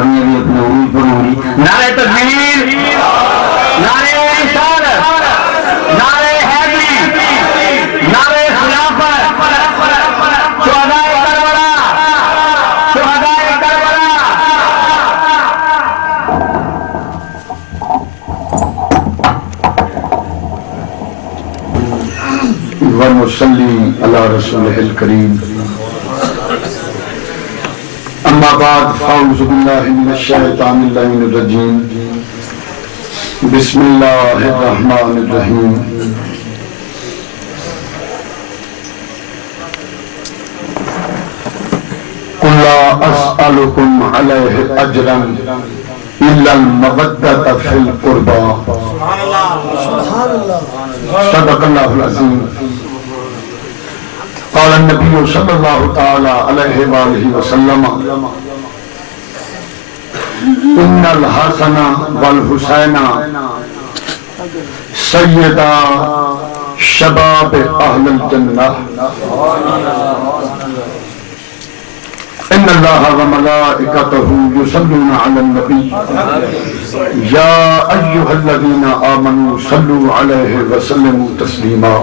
باڑیاں بھی اپنے عروج پر ہوں گی. نعرہ تکبیر، نعرہ رسالت، نعرہ حیدری، نعرہ خلافت، شہدائے کربلا، شہدائے کربلا. ونصلی علی رسولہ الکریم. اما بعد فاعوذ باللہ من الشیطان اللعین الرجیم. بسم اللہ الرحمن الرحیم. قل لا اسألکم علیہ اجرا الا المودۃ فی القربى. صدق اللہ العظیم. قال النبی صلی اللہ تعالی علیہ وآلہ وسلم ان الحسن والحسین سیدا شباب اہل الجنہ. ان اللہ وملائکتہ یصلون علی النبی یا ایہا الذین آمنوا صلوا علیہ وسلموا تسلیما.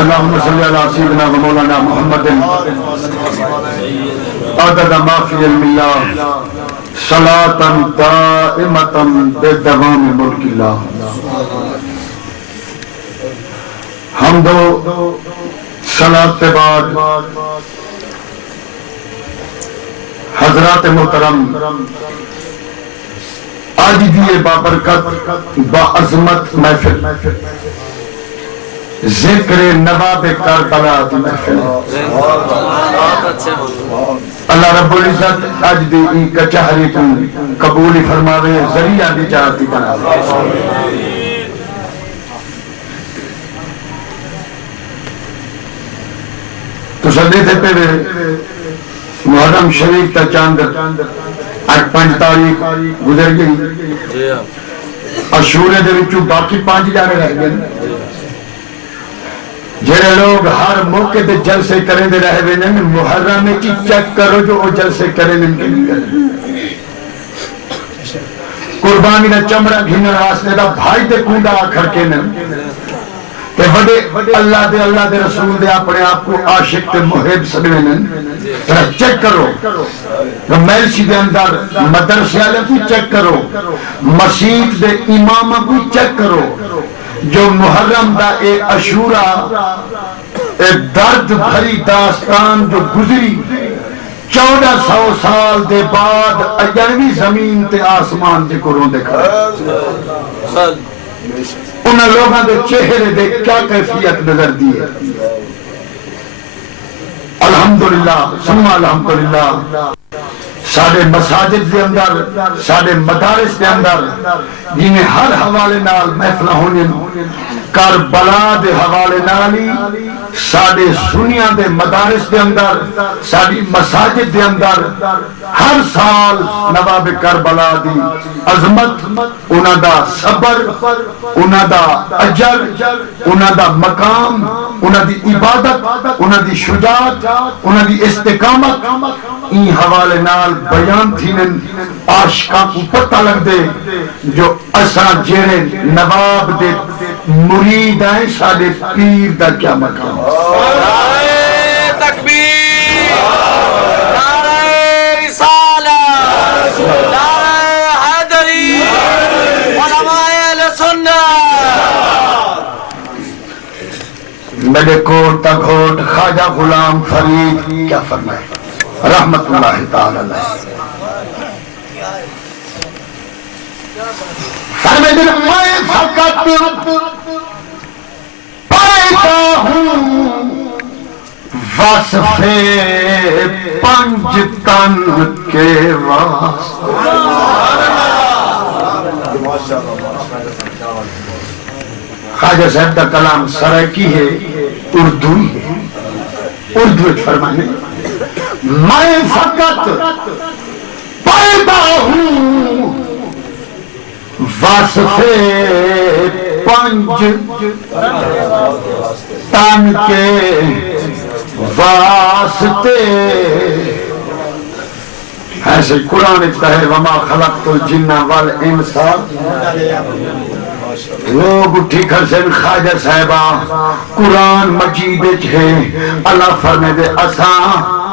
اللہم صلی علی سیدنا و مولانا محمد عدد ما فی علم اللہ صلاة دائمة بدوام ملک اللہ. حمد و صلاة کے بعد حضرات محترم، آج دیئے بابرکت باعظمت محفل ذکر نواب کربلا دی محفل. اللہ رب العزت آج دی ای کچہری کو قبولی فرماوے، ذریعہ دی چاہتی بناوے. تو صدی تھے پہ محرم شریف تا چاند 8 تاریخ گزر گئی. اشورے دے وچوں باقی 5 جانے رہ گئے. جڑے لوگ ہر موقع دے جلسے کریں دے رہے ہوئے نے محرم میں چیک کرو جو وہ جلسے کریں ان کے نہیں کریں. قربانی دا چمڑا گھنن واسطے دا بھائی دے کونڈا آکھر کے نے کہ بڑے اللہ دے رسول دے اپنے آپ کو عاشق تے محب سنوے نے. چیک کرو میلسی دے اندر مدرسے والے کو چیک کرو، مسجد دے امام کو چیک کرو. جو محرم دا اے عاشورا اے درد بھری داستان جو گزری 1400 سال دے بعد اجنبی زمین تے آسمان دے کروں دے کھا انہاں لوگاں دے چہرے دے کیا کیفیت نظر دیئے. الحمدللہ ثم الحمدللہ ساڑھے مساجد دے اندر، ساڑھے مدارس دے اندر جنہیں ہر حوالے نال محفلہ ہونے کربلا دے حوالے نالی ساڑھے سنیاں دے مدارس دے اندر، ساڑھی مساجد دے اندر ہر سال نواب کربلا دی عظمت، انہاں دا صبر، انہاں دا اجر، انہاں دا مقام، انہاں دی عبادت، انہاں دی شجاعت، انہاں دی استقامت این حوالے نال بیان تھینن عاشقاں کو پتہ لگ دے جو اساں جیڑے نواب دے مرید ہیں ساڑے پیر دا کیا مقام. نعرہ تکبیر، نعرہ رسالت، نعرہ حیدری، علماء اہل سنت. میرے کوٹ تا گھوٹ خواجہ غلام فرید کیا فرمائے رحمت اللہ تعالی علیہ. فرمائے میں فقط پائتا ہوں وصف 5 تن کے واسطے. خواجہ صاحب دا کلام سرائکی ہے، اردوی ہے. اردو فرمانے میں فقط پیدا ہوں وصف 5 تن کے واسطے. جیسے قرآن کہتا ہے وما خلقت الجن والانس لوگ اٹھی کر سے خواجہ صاحبہ قرآن مجید ہے اللہ فرمے دے اساں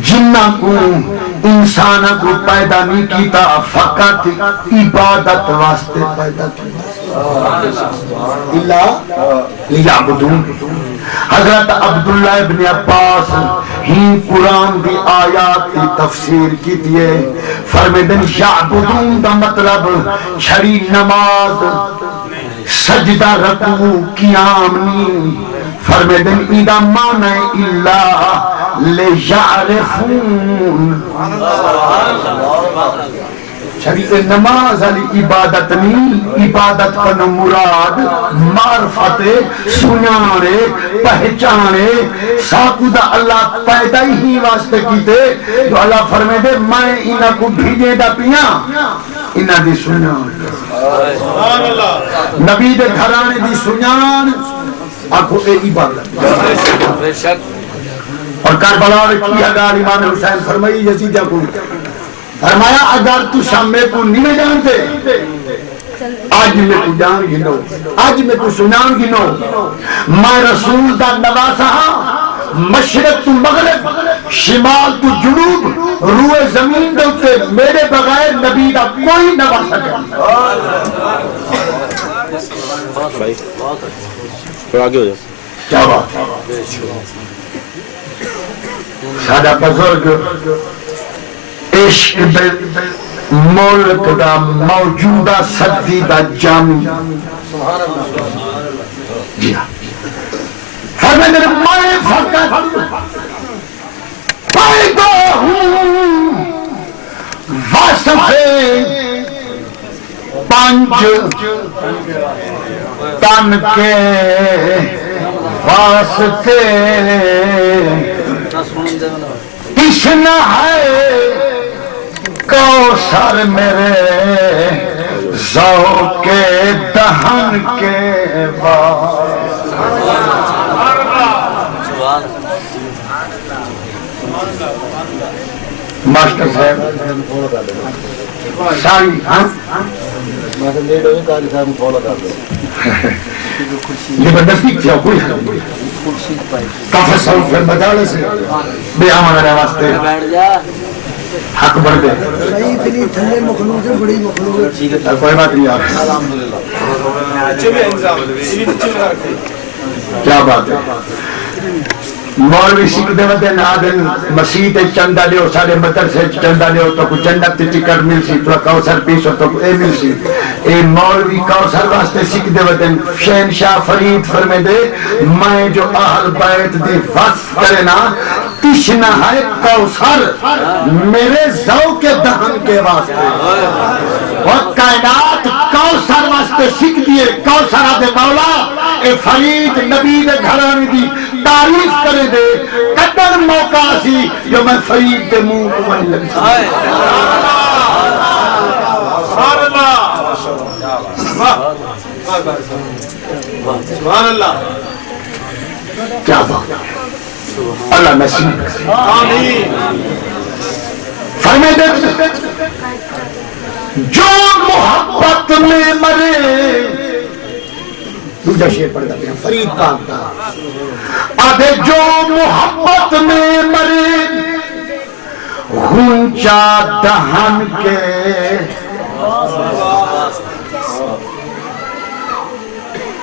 جنہ کو انسان کو پیدا نہیں کیتا فقط عبادت واسطے پیدا کیتا لیعبدون حضرت عبداللہ ابن عباس ہی قرآن دی آیات کی تفسیر کی دیئے فرمیدن یعبدون دا مطلب چھڑی نماز سجدہ رکوع قیام نہیں فرمیدن ایدہ معنی اللہ لیعرفون شریف نماز علی عبادت نہیں عبادت کا مراد معرفت سنانے پہچانے ساکو دا اللہ پیدا ہی واسطے کیتے جو اللہ فرمے دے میں انہاں کو بھیجے دا پیا انہاں دی سنان نبی دے گھرانے دی سنان آنکھو اے عبادت اور کربلا کی اگر امام حسین فرمائی یزیدہ کو فرمایا اگر تو شام میں کو نہیں جانتے آج میں کو جان گنو آج میں کو سنان گنو میں رسول دا نواسا مشرق تو مغرب شمال تو جنوب روئے زمین دوتے میرے بغیر نبی دا کوئی نواسا کریں کیا بات سادہ بزرگ عشق ملک دا موجودہ صدی دا جامی جی ہاں فرمائے میں فقط پیدا ہوں وصف پانچ تن کے واسطے تشنا ہے کوثر میرے ذوق دہن کے بعد ماسٹر صاحب ساری زبردستی کیا کوئی کافر صوف پھر بدالے سے بے آمانے واسطے حق بڑھ دے اتنی تھلے مخلوق ہے بڑی مخلوق ہے کوئی بات نہیں آپ کیا بات ہے مولوی سکھ دے ودے نادن مسیح تے چندہ دیو سارے مدرسے چندہ دیو تو کو جنت تے ٹکٹ مل سی تو کوثر پیسو تو اے مل سی اے مولوی کوثر واسطے سکھ دے ودے شہنشاہ فرید فرمے دے میں جو اہل بیت دی وصف کرے نا تشنا ہے کوثر میرے ذوق دہن کے واسطے اور کائنات کوثر واسطے سکھ دیے کوثر آدھے مولا اے فرید نبی دے گھرانے دی تعریف کرے دے قدر موقع سی جو میں فرید دے منہ کو بن لگ سبحان اللہ کیا بات اللہ نصیب فرمائے دے جو محبت میں مرے دوجہ شیر پڑھ گا فرید پاک دا آدھے جو محبت میں مرے غنچہ دہن کے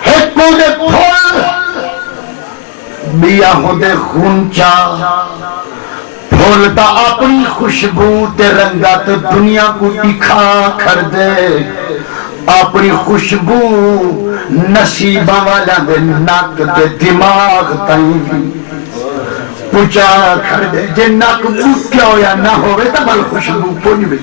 ہیکو دے پھول بیا ہو دے غنچہ پھولتا اپنی خوشبو تے رنگت دنیا کو دکھا کر دے اپنی خوشبو نصیبہ والا دے ناک دے دماغ تائیں پوچھا کر دے جے ناک بکیا ہو یا نہ ہوئے تا بل خوشبو پونج بھی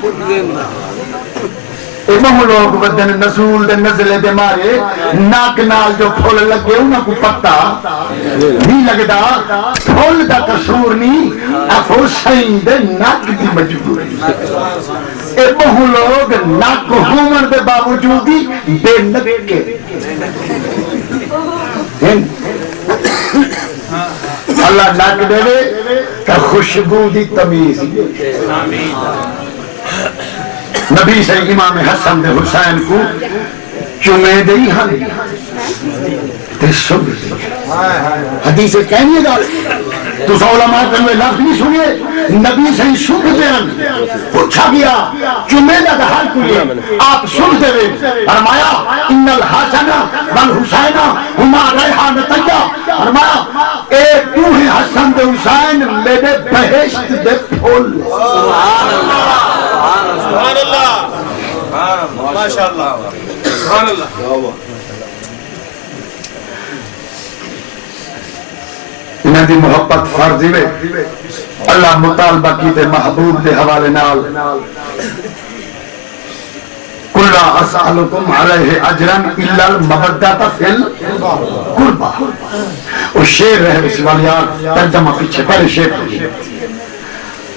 امام لوگ ودن نزول دے نزلے دے مارے ناک نال جو پھول لگے انہاں کو پتا نہیں لگدا پھول دا قصور نہیں افو سائیں دے ناک دی مجبوری امام لوگ ناک ہومن دے باوجودی بے نکے اللہ نک دے کہ خوشبو دی تمیز نبی سے امام حسن دے حسین کو چمے دئی ہاں تے سب حدیث کہنی ہے تو سو علماء کرنے لفظ نہیں سنیے نبی سے سن دین پوچھا گیا چمے دا حال کوئی آپ سن دے فرمایا ان الحسن والحسین ہما ریحانتیا فرمایا اے تو ہے حسن دے حسین میرے بہشت دے پھول سبحان اللہ ماشاءاللہ سبحان اللہ انہاں دی محبت فرضی وے اللہ مطالبہ کی دے محبوب دے حوالے نال قُلْ لَا أَسْأَلُكُمْ عَلَيْهِ أَجْرًا إِلَّا الْمَوَدَّةَ فِي الْقُرْبَى وہ شعر ہے اس والیات ترجمہ پیچھے پہلے شعر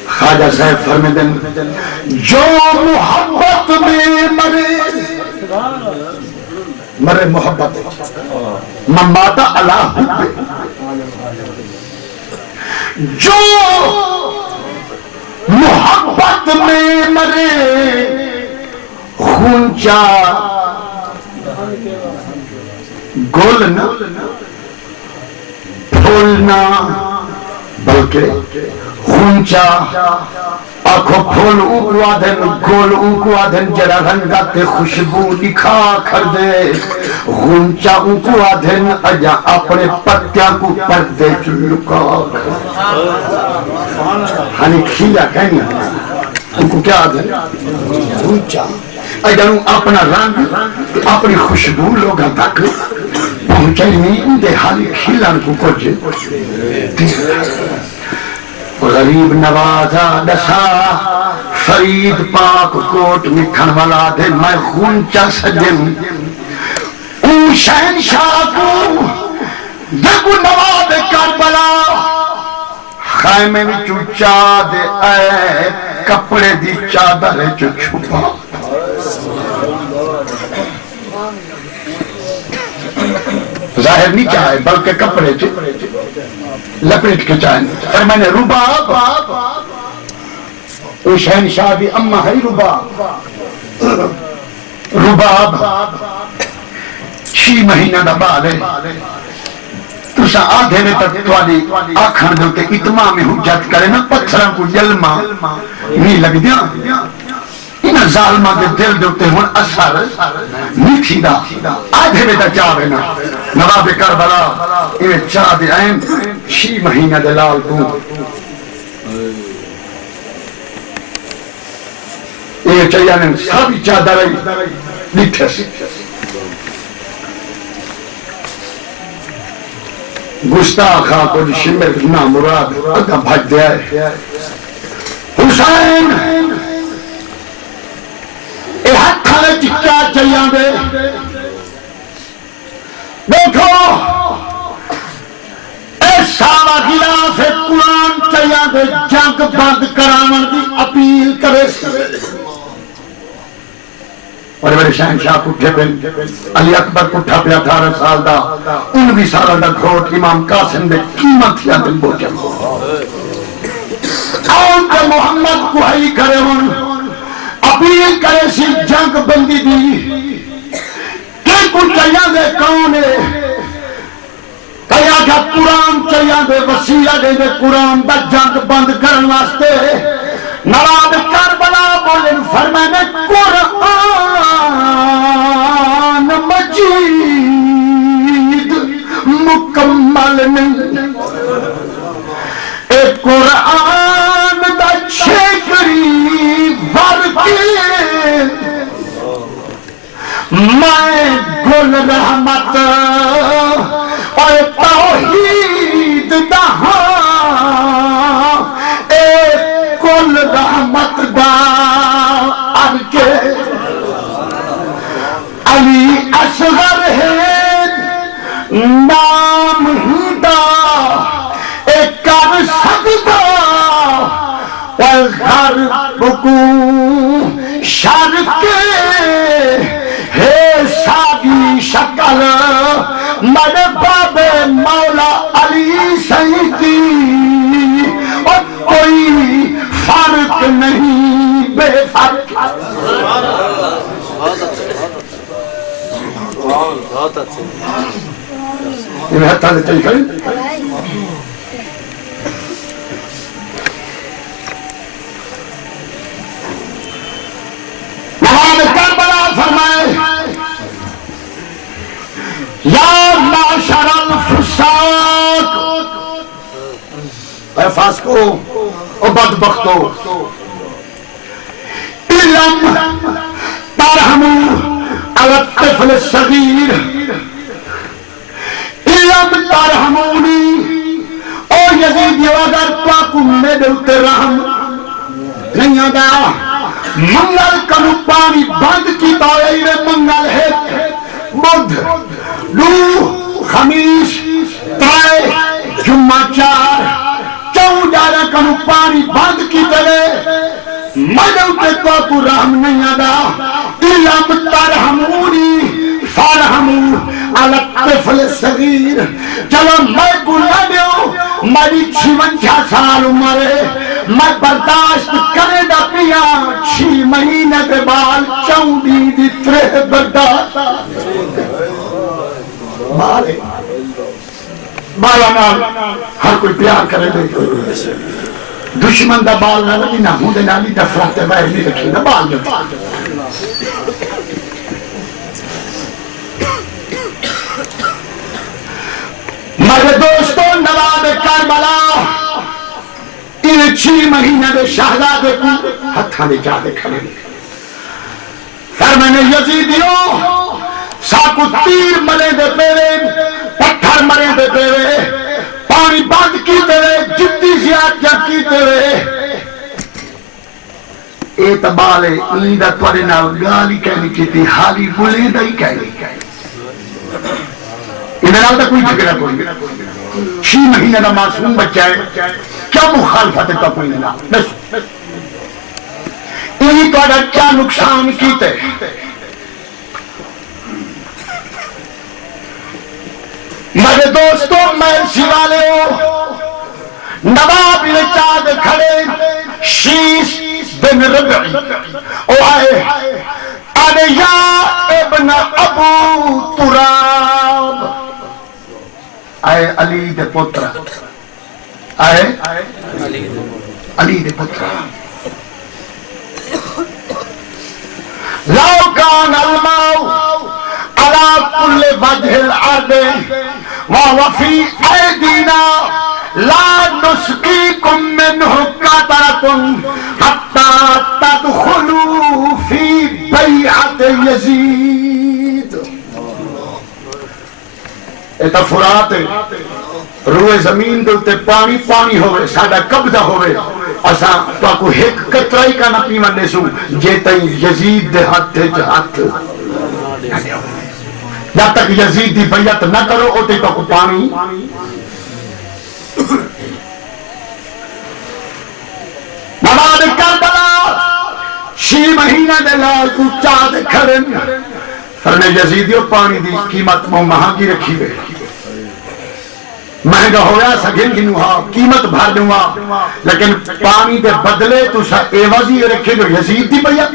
خواجہ صاحب فرمے دن جو محبت میں مرے محبت مماتا اللہ جو محبت میں مرے خونچا گولنا پھولنا بلکہ خونچا آنکھوں پھول اوکو آدھن گول اوکو آدھن جڑا رنگا تے خوشبو لکھا کر دے خونچا اوکو آدھن اجا اپنے پتیاں کو پردے چلکا ہنی کھیلا کہنی ان کو کیا آدھن خونچا اجا اپنا رنگ اپنی خوشبو لوگا تک پہنچے نہیں دے حالی کھیلا کو کچھ غریب نوازا دسا فرید پاک کوٹ مکھن والا دے میں خونچا سجن اون شہنشاہ کو دگو نواز کربلا خیمے میں چوچا دے اے کپڑے دی چادر چو چھپا ظاہر نہیں چاہے بلکہ کپڑے چو لپیٹ کے چاہیں پھر میں نے رباب او شہنشاہ بھی اما ہے رباب 6 مہینہ دا بالے تسا آدھے میں تک توالی آکھن دوتے اتمام حجت کرے نا پتھران کو جلما نہیں لگ دیا انہا ظالمہ کے دل دوتے ہون اثر نہیں تھی دا آدھے میں تک چاہے نا نواب کربلا انہیں چاہ دے آئیں 6 مہینہ دلال کو یہ چاہیے نے سبھی چاہ درائی لیٹھے سی گستاخا کو شمر نا مراد اگا بھج دیا ہے حسین اے ہتھا نے چکا چاہیے دے دیکھو اے سارا غلاف قرآن چاہیے دے جنگ بند کرامن دی اپیل کرے اور میرے شہنشاہ کٹھے پہ علی اکبر کٹھا پہ 18 سال دا 19 سال دا گھوٹ امام قاسم دے قیمت یا دن بوچھا آن کے محمد کو ہی کرے ہون اپیل کرے سی جنگ بندی دی کہ کچھ چاہیے دے کون ہے کہیا کہ قرآن چاہیے دے وسیلہ دے دے قرآن دا جنگ بند کرن واسطے نواب کربلا بولن فرمانے قرآن مجید مکمل نہیں اے قرآن دا چھکری ورکی میں گل رحمت اور توحید دہاں اے گل رحمت دا آنکے علی اصغر ہے نام ہی دا اے کر سکتا اور گھر بکو شرک ہے ساگی شکل مر باب مولا علی سیدی یہ میں ہتھا سے چاہیے کریں نواب کربلا فرمائے یا معاشر الفساق، اے فاسقو او بدبختو، علم ترحموا على الطفل الصغير، علم ترحمونی، او یزیدیو اگر پاکو میرے اتے رحم نہیں آگا، منگل کنو پانی بند کی تاویر منگل ہے بدھ لو خمیس ترائے جمعہ چار چودہ کنو پانی بند کی تلے میں اتے پاکو رحم نہیں آگا، علم ترحمونی فارحمو على الطفل الصغير، چلو میں گناہ دیو میری 56 سال عمرے میں برداشت کرے دا پیا 6 مہینے دے بال چوندی دی ترہ برداشت بالا نال ہر کوئی پیار کرے دے دشمن دا بال نہ لگی نہ ہوں دے نالی دفراتے باہر نہیں رکھی نہ بال جو میرے دوستوں نواب کربلا ان 6 مہینے دے شہزادے کو ہتھاں دے جادے کھڑے فرمانے یزیدیوں ساکو تیر مرے دے پیرے پتھر مرے دے پیرے پانی بند کی تیرے جدی زیادہ کی تیرے اعتبالے ایندہ توڑے نال گالی کہنی کی تھی حالی بولے دا ہی کہنی ادھر آلتا کوئی جھگڑا کوئی 6 مہینے کا معصوم بچہ ہے کیا مخالفت کا کوئی نہ بس انہی تو اگر کیا نقصان کیتے میرے دوستوں مرسی والے ہو نواب چاند کھڑے شیش بن ربعی او آئے آنے یا ابن ابو تراب آئے علی دے پترہ آئے علی دے پترہ لو کان الماء على كل وجه الارض وفي ايدينا لا نسقيكم منه قطرة حتى تدخلوا في بيعة يزيد ایتا فرات روئے زمین دلتے پانی پانی ہوئے ساڑھا قبضہ ہوئے اسا تو کو ایک قطرائی کا نہ پیمن دے سو جیتا یزید دے ہاتھ دے ہاتھ جب تک یزید دی بیعت نہ کرو اوتے تو کو پانی نواب کربلا 6 مہینہ دے لال کو چاند کھڑن فرنے یزیدیو پانی دی قیمت مہنگی رکھی گئے مہنگا ہویا سگن گنوہا قیمت بھر دوں لیکن پانی دے بدلے تو سا ایوازی رکھے جو یزید دی بیعت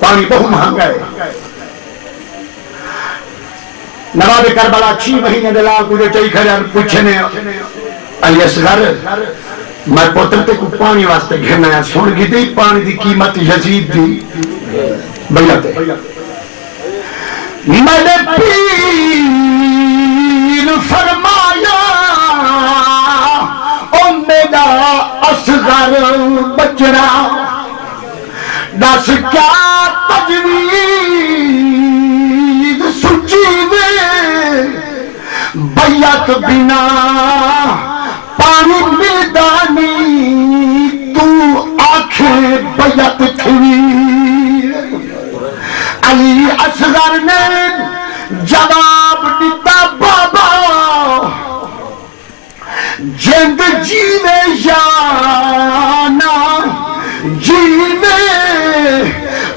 پانی بہت مہنگا ہے نواب کربلا 6 مہینے دے لال کو جو چاہی کھڑے پوچھنے علی اصغر میں پوتر تے کو پانی واسطے گھرنا ہے سن گی دی پانی دی قیمت یزید دی بیعت ہے میرے پیر فرمایا او میرا اصغر بچڑا دس کیا تجوید سچی دے بیعت بنا پانی میدانی تو آنکھیں بیعت تھی علی اصغر نے جواب دیتا بابا جند جینے جانا جینے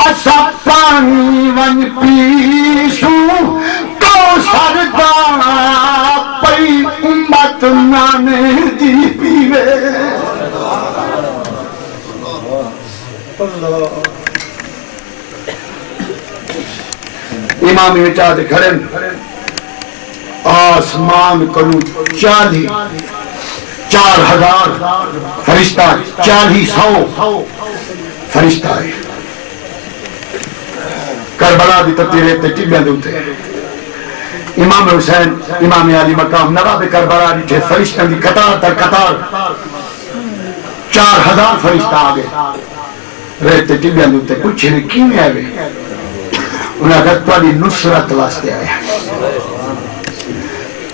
اسا پانی ون پیسو تو سردا پئی امت نانے دی پیوے امام میں چاہتے کھڑے آسمان کنو 4,000 فرشتہ 400 فرشتہ ہے کربلا دی تطیرے تے ٹبیاں دے اوتے امام حسین امام علی مقام نواب کربلا دی فرشتوں دی قطار تر قطار 4,000 فرشتہ آگے رہتے ٹبیاں دے اوتے کچھ نے کی میں آئے انہاں کہا تواڈی نصرت واسطے آیا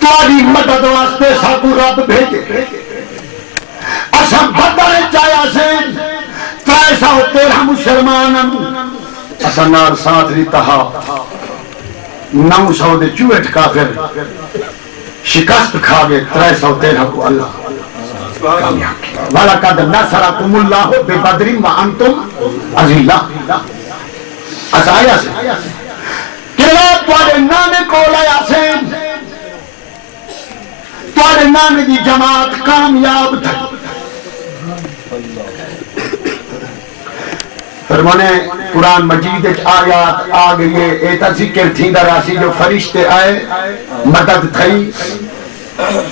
تواڈی مدد واسطے ساکو رب بھیجے اساں بدر چایا سے 313 مسلمان اساں نال ساتھ دیتا 900 دے چوہٹ کافر شکست کھا گئے 313 کو اللہ کامیاب کیا وَلَقَدْ نَصَرَكُمُ اللَّهُ بِبَدْرٍ وَأَنْتُمْ أَذِلَّةٌ اس آیا سے کہ تواڈے نانے کول آیا سے تواڈے نانے دی جماعت کامیاب تھی فرمانے قرآن مجید آیات آگئے ایتا ذکر تھی در آسی جو فرشتے آئے مدد تھی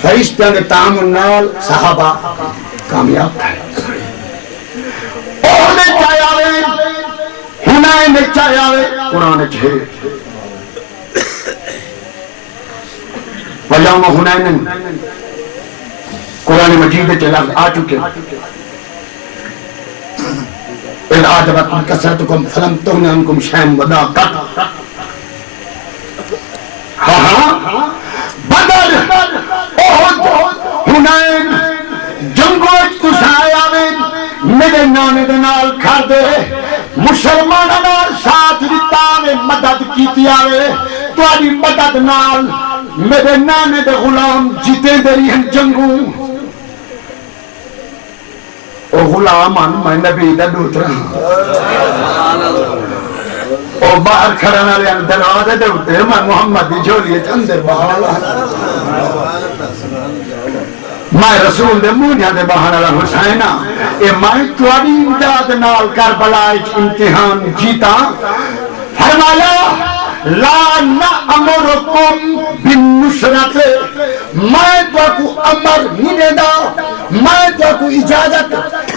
فرشتے نے تعامل نال صحابہ کامیاب تھے اور نے چاہے آوے ہنائے نے چاہے آوے قرآن چھے وَيَوْمَ هُنَيْنٍ قرآن مجید لفظ آ چکے اِذْ أَعْجَبَتْكُمْ كَثْرَتُكُمْ فَلَمْ تُغْنِ عَنْكُمْ شَيْئًا وَضَاقَتْ بدر احد حنین جنگوں تسائے آوے میرے نانے دے نال کھا دے مسلمانوں نال ساتھ دیتا آوے مدد کیتی آوے تواڈی مدد نال میرے نانے دے غلام جیتے دے رہی جنگوں او غلام میں نبی دا دوترا او باہر کھڑانا لے دروازے دے ہوتے میں محمد دی جھولیے اندر باہر میں رسول دے مونیاں دے باہر حسینہ اے میں تواڈی امداد نال کربلا امتحان جیتا فرمایا لا نأمرکم بالنصرت میں تو کو امر نہیں دیدا میں تو کو اجازت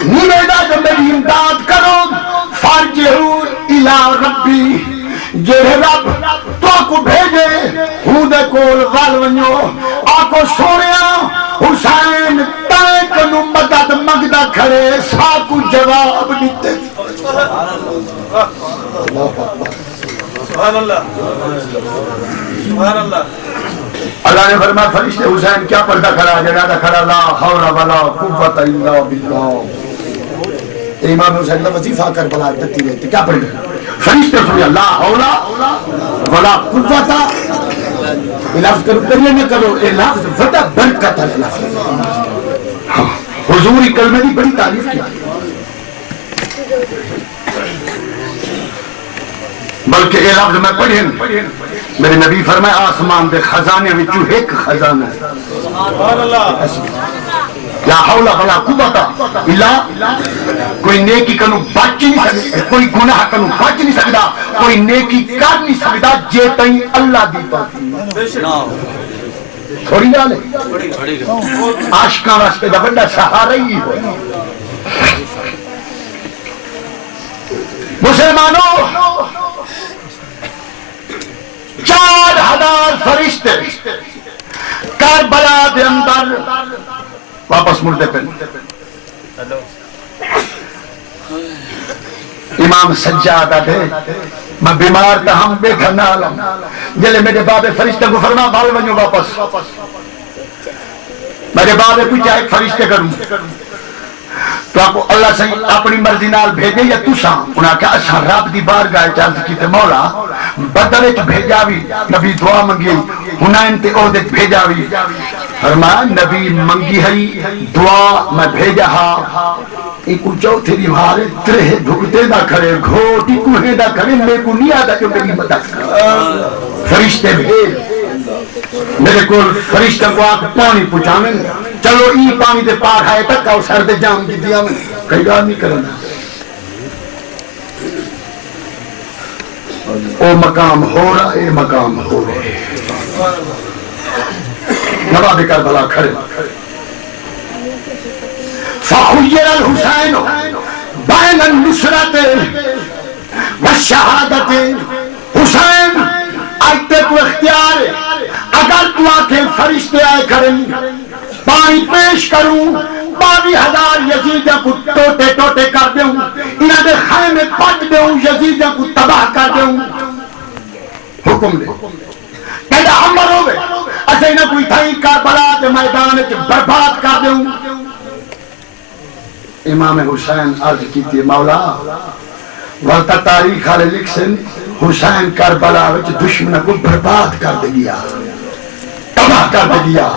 نہیں دیدا کہ میری امداد کرو فارجعوا الى ربی جے رب تو کو بھیجے ہوں دے کول ول ونجو آکو سونیا حسین تائیں کنو مدد مگدا کھڑے ساکو جواب دیتے سبحان اللہ سبحان اللہ اللہ نے فرمایا فرشتے حسین کیا پردہ کھڑا جنادہ کھڑا لا حول ولا قوت الا باللہ امام حسین کا وظیفہ کربلا دیتی رہتے کیا پڑھ گئے فرشتے سنیا لا حول ولا قوت یہ لفظ کرو کریے نہ کرو یہ لفظ وڈا برکت ہے لفظ حضور کلمہ دی بڑی تعریف کی بلکہ یہ لفظ میں پڑھیں میرے نبی فرمائے آسمان دے خزانے میں جو ایک خزانہ ہے لا حول ولا قوت الا کوئی نیکی کنو بچ نہیں سکتا کوئی گناہ کنو بچ نہیں سکتا کوئی نیکی کر نہیں سکتا جے تائیں اللہ دی پاتی تھوڑی گال ہے عاشقاں واسطے دا بڑا سہارا ہی ہو مسلمانوں 4,000 فرشتے کربلا دے اندر واپس مردے پہ امام سجاد آتے میں بیمار تھا ہم بے گھر نہ آلم جلے میرے بابے فرشتے کو فرما بال ونجو واپس میرے بابے کوئی چاہے فرشتے کروں تو آپ کو اللہ سے اپنی مرضی نال بھیجے یا تساں انہاں کہا اساں رب دی بارگاہ چاہت کیتے مولا بدر وچ بھیجا وی نبی دعا منگی حنین تے عہد بھیجا وی فرمایا نبی منگی ہے دعا میں بھیجا ہا ایکو چوتھے دی مارے ترہ بھگتے دا کھڑے گھوٹی کوہیں دا کھڑے میں کو نہیں آتا کہ میری مدد کر فرشتے بھیج میرے کول فرشتہ کو آکھ پانی پچھانے چلو ای پانی دے پاک آئے تک آؤ سر دے جام کی دیا میں کئی گاہ نہیں کرنا او مقام ہو رہا اے مقام ہو رہے نواب کربلا کھڑے فخیر الحسین بین النصرت والشہادت حسین آئیتے تو اختیار ہے اگر تو آنکھیں فرشتے آئے کریں پانی پیش کروں 22,000 یزیدہ کو ٹوٹے ٹوٹے کر دوں انہاں دے خیمے پٹ دوں یزیدہ کو تباہ کر دوں حکم دے کہتا عمر ہوئے اسے نہ کوئی تھائی کربلا دے میدان برباد کر دوں امام حسین عرض کی تھی مولا وقت تاریخ والے لکھ سے حسین کربلا وچ دشمن کو برباد کر دیا تباہ کر دیا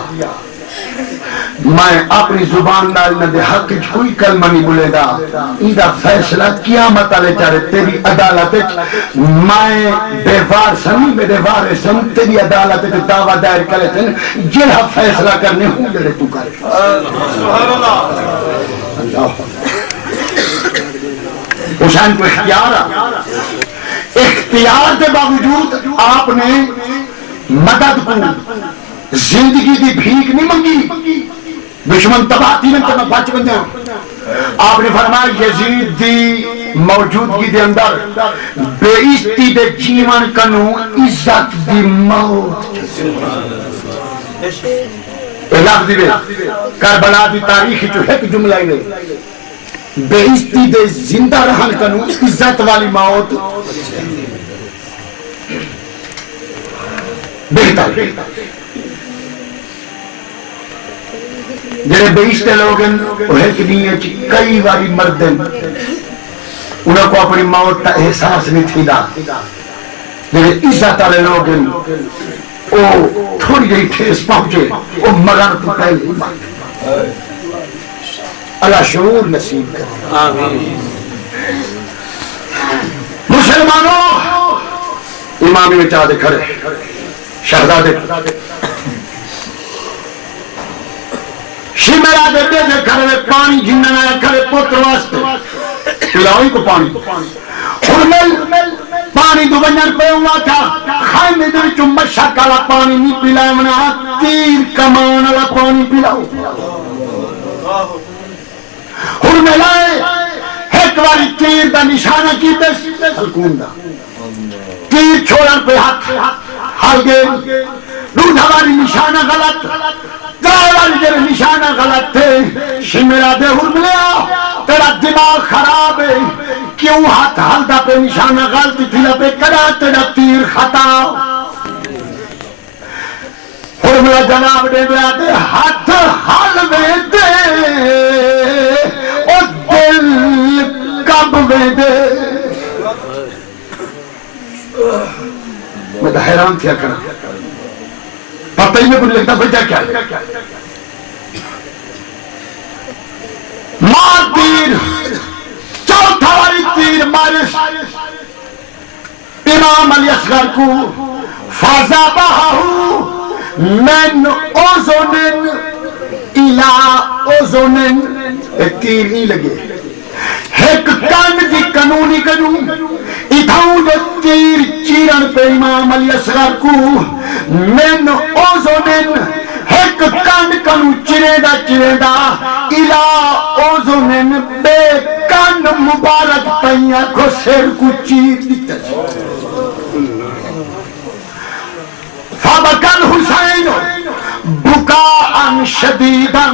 میں اپنی زبان نال نہ دے حق وچ کوئی کلمہ نہیں بولے گا ایندا فیصلہ قیامت والے چارے تیری عدالت وچ میں بے وارث میرے وارث تیری عدالت وچ دعویٰ دائر کرے تھے جڑا فیصلہ کرنے ہوں جڑے تو کر سبحان اللہ حسین کو اختیار کے باوجود آپ نے مدد کو زندگی دی بھیک نہیں منگی دشمن تباہ تھی میں بچ بن جاؤں آپ نے فرمایا یزید دی موجودگی دے اندر بے عزتی دے جیون کنو عزت دی موت لفظ دی کربلا دی تاریخ جو ایک جملہ ہے بے عزتی دے زندہ رہن کنو عزت والی موت بہتر جنہیں بے عزتے لوگ ہیں وہ ایک دنیا چی کئی باری مردیں انہوں کو اپنی موت تا احساس نہیں تھی دا جنہیں عزت والے لوگ ہیں وہ تھوڑی جہی ٹھیس پہنچے وہ مگر تو پہلے اللہ شعور نصیب کرے آمین مسلمانوں امامی میں چاہ دے کھڑے شہزادے شمرا دے دے دے کھڑے پانی جنن آیا کھڑے پتر واسطے پلاؤئی کو پانی حرمل پانی دو بنجن پہ ہوا تھا خیمے دے وچوں مشک والا پانی نہیں پلاونا تیر کمان والا پانی پلاؤ حرمل آئے ایک باری تیر دا نشانہ کیتے سکون دا تیر چھوڑن پہ ہاتھ ہل گئے دودھ ہماری نشانہ غلط والی جب نشانہ غلط تھے شمرا دے حرملیا تیرا دماغ خراب ہے کیوں ہاتھ ہلدا پہ نشانہ غلط تھی پہ کرا تیرا تیر خطا حرملہ جناب دے دے ہاتھ ہل میں دے او دل کب میں دے میں تو حیران تھیا کرا پتہ ہی میں کچھ لگتا بجا کیا مار تیر چوتھا والی تیر مارس امام علی اصغر کو فَزَبَحَهُ مِنْ أُذُنٍ إِلَىٰ أُذُنٍ ایک تیر نہیں لگے ایک کان دی قانونی کنوں اتھاؤں جو تیر چیرن پہ امام علی اصغر کو من اوزنن ایک کان کنوں چرے دا الہ اوزنن بے کان مبارک پہیاں کو سر کو چیر دیتا فَبَكَ الْحُسَيْنُ بُكَاءً شَدِيدًا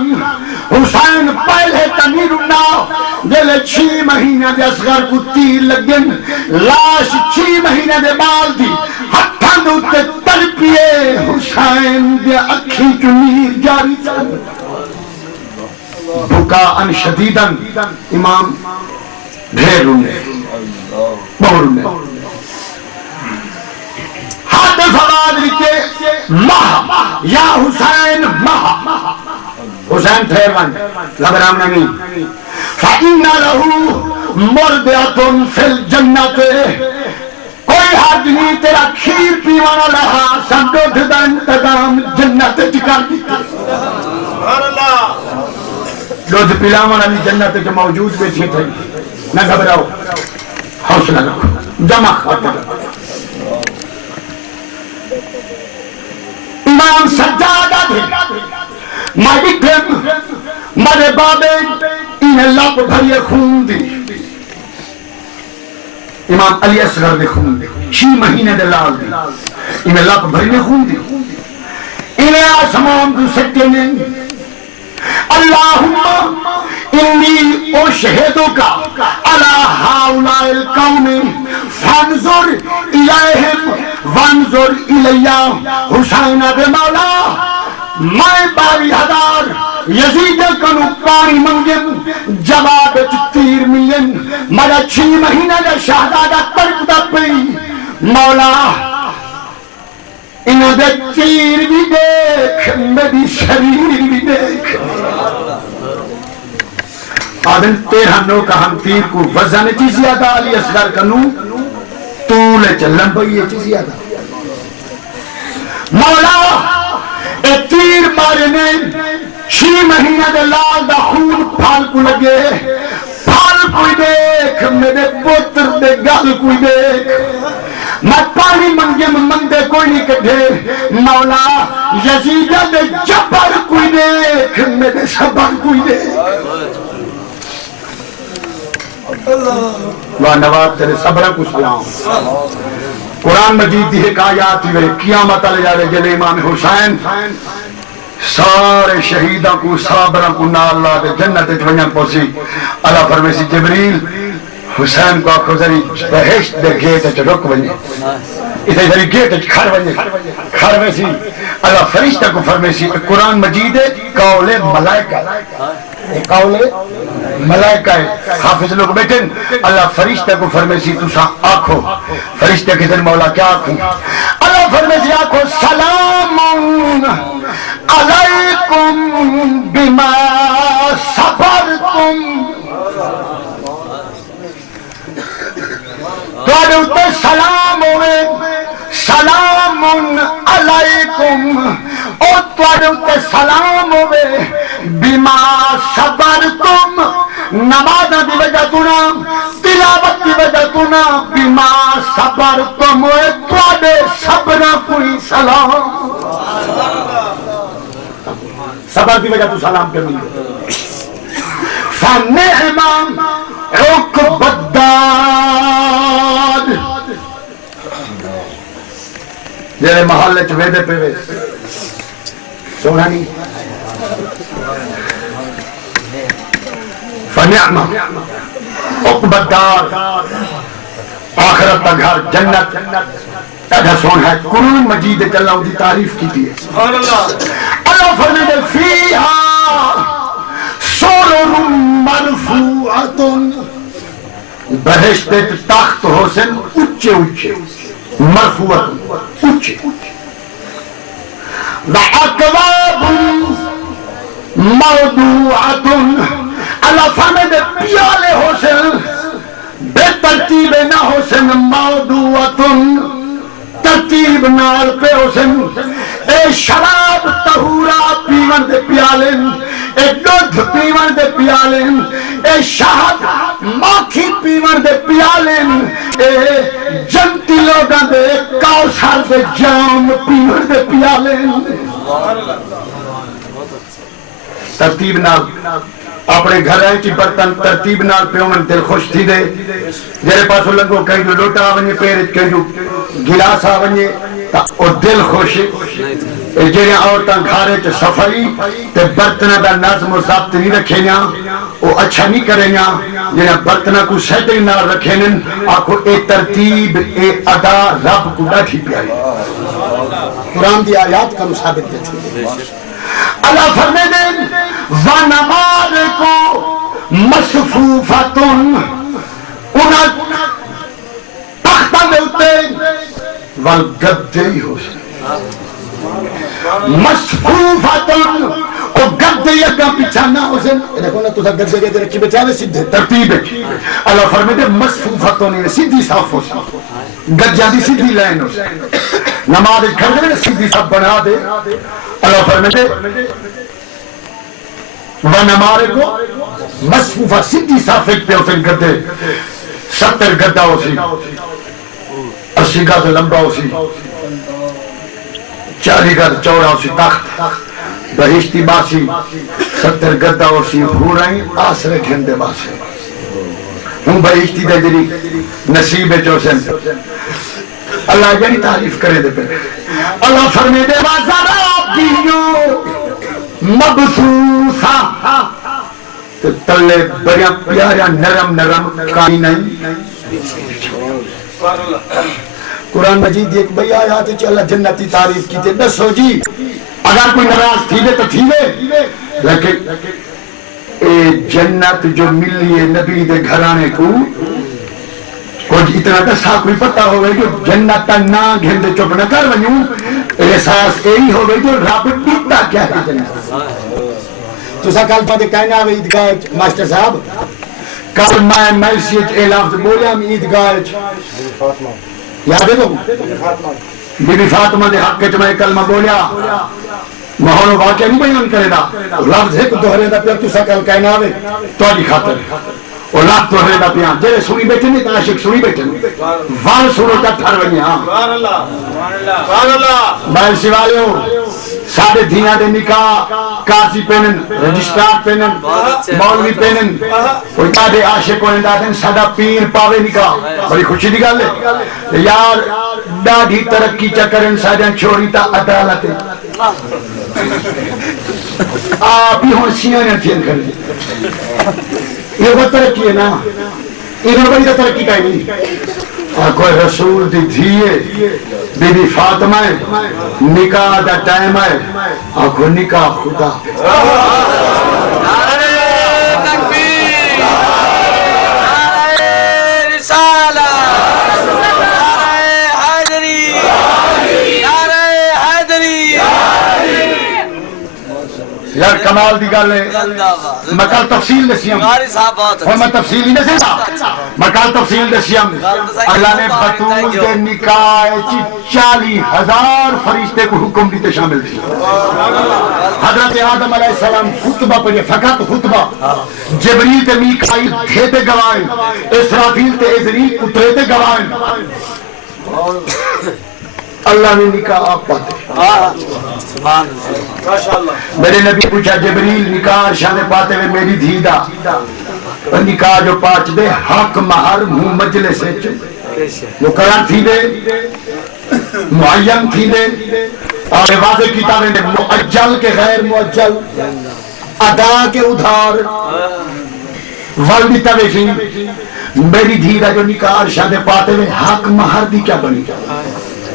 حسین پہلے تنیر اُناو جلے 6 مہینہ دے اصغر کو تیر لگن لاش 6 مہینہ دے بال دی ہتھاں دے اتے تلپیے حسین دے اکھی چنیر جاری چل بُكَاءً شَدِيدًا امام ڈھیر رونے بہت رونے ہاتھ فواد لکھے ماہ یا حسین ماہ حسین ٹھہران لبرام نمی فَإِنَّ لَهُ مُرْدِعَةٌ فِي الْجَنَّةِ کوئی حد نہیں تیرا کھیر پیوانا لہا سندو دھدا انتظام جنت چکر دیتے سبحان اللہ دودھ پلاوانا بھی جنت کے موجود بیٹھے تھے نہ گھبراؤ حوصلہ رکھو جمع خاطر امام سجادہ دے میں بکھم مرے بابے انہیں لپ بھریے خون دی امام علی اصغر دے خون دی 6 مہینے دے لال دی انہیں لپ بھریے خون دی انہیں آسمان کو سکتے نے اللہم انی اشہدک علی ہؤلاء القوم فانظر الیہم وانظر الی حسین بن مولا میں 22,000 یزید کنو پانی منگن جواب تیر ملن مجھا 6 مہینہ کا شہدادہ ترک دا پئی مولا انہوں دے تیر بھی دیکھ میری شریر بھی دیکھ آدم 13 نو کا ہم تیر کو وزن چیز زیادہ علی اصغر کنو طول چلن پئی یہ چیز زیادہ مولا اے تیر مارنے 6 مہینہ دے لال دا خون پھال کو لگے پھال کوئی دیکھ میرے پوتر دے گل کوئی دیکھ میں پانی منگے مندے کوئی نہیں کٹھے مولا یزیدہ دے جبر کوئی دیکھ میرے صبر کوئی دیکھ واہ نواب تیرے صبرہ کو سلام قرآن مجید دی ایک آیات ہوئے قیامت علیہ جالے جلے امام حسین سارے شہیدہ کو صابرہ کو ناللہ دے جنت جونیاں پوسی اللہ فرمیسی جبریل حسین کو آکھو ذری بہشت دے گیٹ اچھ رک بنی اسے ذری گیٹ اچھ کھڑ بنی کھڑ بیسی اللہ فرشتہ کو فرمیسی قرآن مجید قول ملائکہ قول ملائکہ حافظ لوگ بیٹھیں اللہ فرشتہ کو فرمیسی تُسا آکھو فرشتہ کے دن مولا کیا آکھو اللہ فرمیسی آکھو سلام علیکم بما صبرتم توڑے اتے سلام ہوئے سلام علیکم اور توڑے اتے سلام ہوئے بما صبرتم نماز دی وجہ تنا تلاوت دی وجہ تنا بما صبرتم ہوئے توڑے صبرہ کوئی سلام صبر دی وجہ تو سلام کر ملی فَنِعْمَ عُقْبَ الدَّارِ جیرے محلے چوے دے پہ وے سونا نہیں فَنِعْمَ عُقْبَ الدَّارِ آخرت تا گھر جنت ایڈا سون ہے قرآن مجید اللہ دی تعریف کی تھی اللہ فرمائے فیہا سرر مرفوعۃ بہشت تخت حسن اچھے اچھے مرفوعۃ اچھے وَأَكْوَابٌ مَوْضُوعَةٌ اللہ فرمائے پیالے حسن بے ترتیب نہ حسن موضوعۃ ترتیب نال پہ حسن اے شراب طہورا پیون دے پیالن اے دودھ پیون دے پیالن اے شہد ماکھی پیون دے پیالن اے جنتی لوگاں دے کوثر دے جام پیون دے پیالن ترتیب نال اپنے گھر ہے چی برتن ترتیب نال پیومن دل خوش تھی دے جیرے پاسو لگو کہیں جو لوٹا آونجے پیرت کہیں جو گلاس آونجے او دل خوش جیرے عورتاں گھارے چے صفائی تے برتنہ دا نظم و ضبط نہیں رکھے نا او اچھا نہیں کرے نا جیرے برتنہ کو سیٹنگ نہ رکھے نا آکھو اے ترتیب اے ادا رب کو ڈاٹھی پیاری قرآن دی آیات کا مصابت دیتے اللہ فرمے دیں وَنَمَارِكُ مَصْفُوفَةٌ انہاں تختہ ملتے والگدے ہی ہو سکتے مصفوفۃ اور گدے یکا پیچھا نہ ہو سکتے دیکھو نا تو سا گدے گدے رکھی بچاوے سیدھے ترتیب ہے اللہ فرمے دے مصفوفۃ سیدھی صاف ہو سکتے گدیا دی سیدھی لائن ہو سکتے نماز کھڑ دے سیدھی صاف بنا دے اللہ فرمے دے وَنَمَارِكُ مصفوفہ سیدھی صاف ایک پہ ہو سکتے گدے 70 گدہ ہو سی 80 گاہ سے لمبا ہو سی 40 گز چوڑا سی تخت بہشتی باسی 70 گدا اور سی پھوڑائیں آسرے گھندے باسی ہوں بہشتی دے جری نصیب چوسن اللہ جنی تعریف کرے دے پہ اللہ فرمے دے وَزَرَا بِيُّ مَبْثُوثًا تو تلے بڑیا پیارا نرم نرم کانی نہیں قرآن مجید ایک بھئی آیات ہے کہ اللہ جنتی تعریف کی تھے بس ہو جی اگر کوئی نراز تھی دے تو تھی دے لیکن اے جنت جو ملی ہے نبی دے گھرانے کو کچھ اتنا دسا کوئی پتہ ہو گئی کہ جنت تا نا گھندے چپ نہ کر ونیوں احساس یہی ہو گئی جو رب ٹوٹا کیا ہے جنت تو سا کل پاتے کہنا ہے عیدگاہ ماسٹر صاحب کل میں میسیج اے لفظ بولیا ہم عیدگاہ یاد ہے تو بی بی فاطمہ دے حق کے میں کلمہ بولیا محول واقعہ نہیں بیان کرے دا لفظ ہے کہ دوہرے دا پیا تو سا کل کہنا ہے تو آجی خاطر اور لات دوہرے دا پیا جیرے سنی بیٹھے نہیں تاشک سنی بیٹھے نہیں وان سنو تا ٹھر بنی ہاں بھائی سوالیوں ساڑھے دھیاں دے نکاح قاضی پینن رجسٹرار پینن مولوی پینن کوئی دادے عاشق ہونے دادن ساڑھا پیر پاوے نکاح بڑی خوشی دی گل ہے یار دادی ترقی چکرن ساڑھا چھوڑی تا عدالت آپ ہی ہون سیانے تھین کر دی یہ وہ ترقی ہے نا انہوں بڑی ترقی کا ہی نہیں کوئی رسول دی دھیئے بی بی فاطمہ نکاح دا ٹائم ہے آنکھو نکاح خدا نعرہ تکبیر نعرہ رسالہ نعرہ حیدری نعرہ حیدری یار کمال دی گل ہے میں کل تفصیل دسیم اور میں تفصیل ہی دسیم میں کل تفصیل دسیم اللہ نے بطول دے نکاح 40,000 فرشتے کو حکم دیتے شامل تھی حضرت آدم علیہ السلام خطبہ پڑھے فقط خطبہ جبریل تے میکائیل تھے گوائیں اسرافیل تے ازریل اترے تے گوائیں اللہ نے نکاح آپ پاتے میرے نبی پوچھا جبریل نکاح شانے پاتے ہوئے میری دھی دا نکاح جو پاچ دے حق مہر منہ مجلس مقرر تھی دے معین تھی دے اور واضح کتابیں دے مؤجل کے غیر مؤجل ادا کے ادھار والدی تویشی میری دھی دا جو نکاح شانے پاتے ہوئے حق مہر دی کیا بنی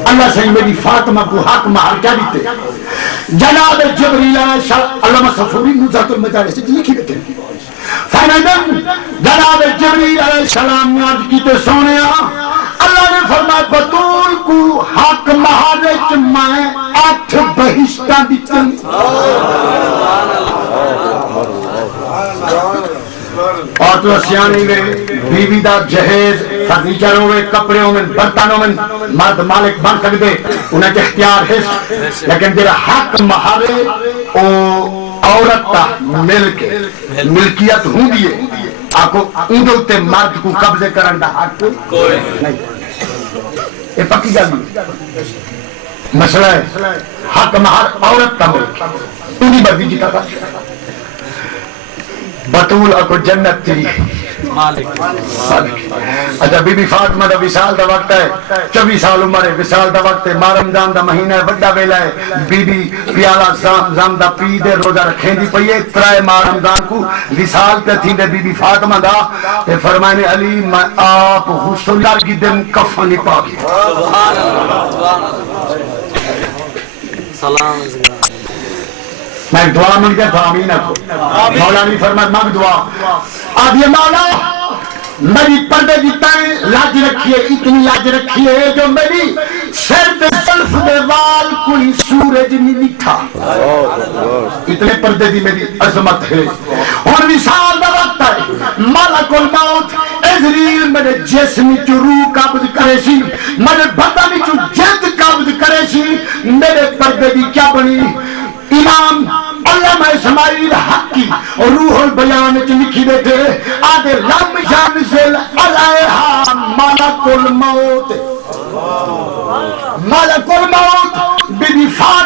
اللہ صحیح میری فاطمہ کو حق مہر کیا دیتے جناب جبریل علیہ السلام علامہ صفوری نزہت المدارس سے لکھی بیٹھے فرمائدن جناب جبریل علیہ السلام نے آج کیتے سونے اللہ نے فرمایا بطول کو حق مہر میں 8 بہشتہ دیتے اور تو سیانی گئے بیوی دا جہیز فرنیچر ہوئے کپڑے ہوئے برتن ہوئے مرد مالک بن سکتے انہیں کے اختیار ہے لیکن جیرا حق مہارے او عورت تا ملکیت ہوں دیئے آپ کو اندھوتے مرد کو قبضے کرن دا حق کوئی نہیں یہ پکی گل نہیں مسئلہ ہے حق مہار عورت تا ملک انہی مرضی جیتا تھا بطول اور جنت تھی اچھا بی بی فاطمہ دا وصال دا وقت ہے 24 سال عمر ہے وصال دا وقت ہے ماہ رمضان دا مہینہ ہے بڑا ویلا ہے بی بی پیالہ زم دا پی دے روزہ رکھیں دی پئیے 3 ماہ رمضان کو وصال پہ تھی دے بی بی فاطمہ دا تے فرمانے علی میں آپ غسل کی دن کفن نہیں پا گیا سلام میں دعا مل گیا تو آمین کو مولا نے فرمایا مانگ دعا اب یہ مولا میری پردے جیتا ہے لاج رکھیے اتنی لاج رکھیے جو میری سر پہ سلف دے وال کوئی سورج نہیں نٹھا اتنے پردے دی میری عظمت ہے اور وصال دا وقت ہے ملک الموت ازریل میرے جسم چو روح قبض کرے سی میرے بدن چو جد قبض کرے سی میرے پردے دی کیا بنی امام علامہ اسماعیل حقی اور روح البیان کی لکھی دیتے آدھے لم ینزل علیہا ملک الموت بی بی فاطمہ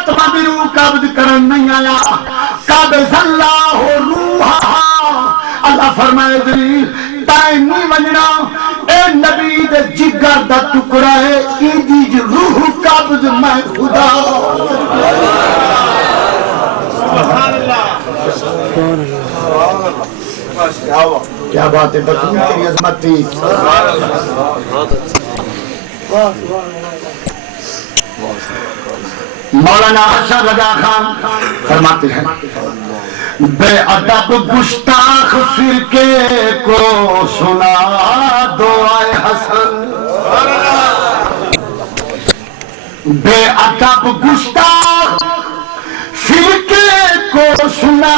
فرمائے جلیل ٹائم نہیں ونجنا اے نبی دے جگر دا ٹکڑا ہے ایدی جو روح قابض میں خدا سبحان اللہ کیا بات ہے بطن تیری عظمت تھی مولانا حسن رضا خان فرماتے ہیں بے ادب گستاخ فرقے کو سنا دو آئے حسن بے ادب گستاخ فرقے کو سنا